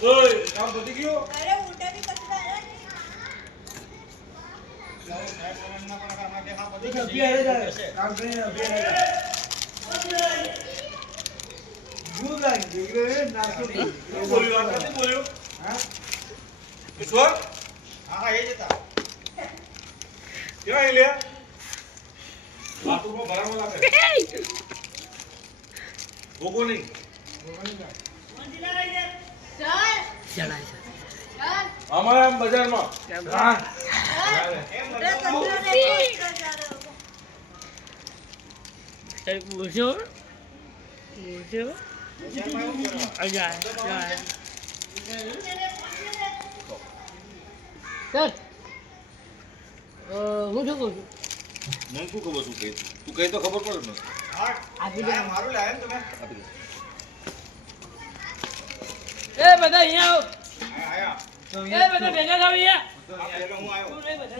ઓય કામ પતી ગયું અરે ઉઠા બી કશું કરે કામ કરીને ભૂખ લાગી દીકરો નાસ્તો બોલ્યો આ નથી બોલ્યો હા ઈશ્વર હા એ જ હતા ક્યાં લે બાથરૂમમાં ભરાવા લાગે ભોગો નહીં ચાલ અમારે આમ બજારમાં હા પૂછો અજા ચાલ હું શું કહું છું મને શું ખબર તું કહી તો ખબર પડે ને હા આપી દે મારું લાયા ને તમે આપી દે. એ બધા અહીંયા આવો આયા એ બધા ભેગા થાવ અહીંયા આ પેલો હું આવ્યો તું નહીં બધા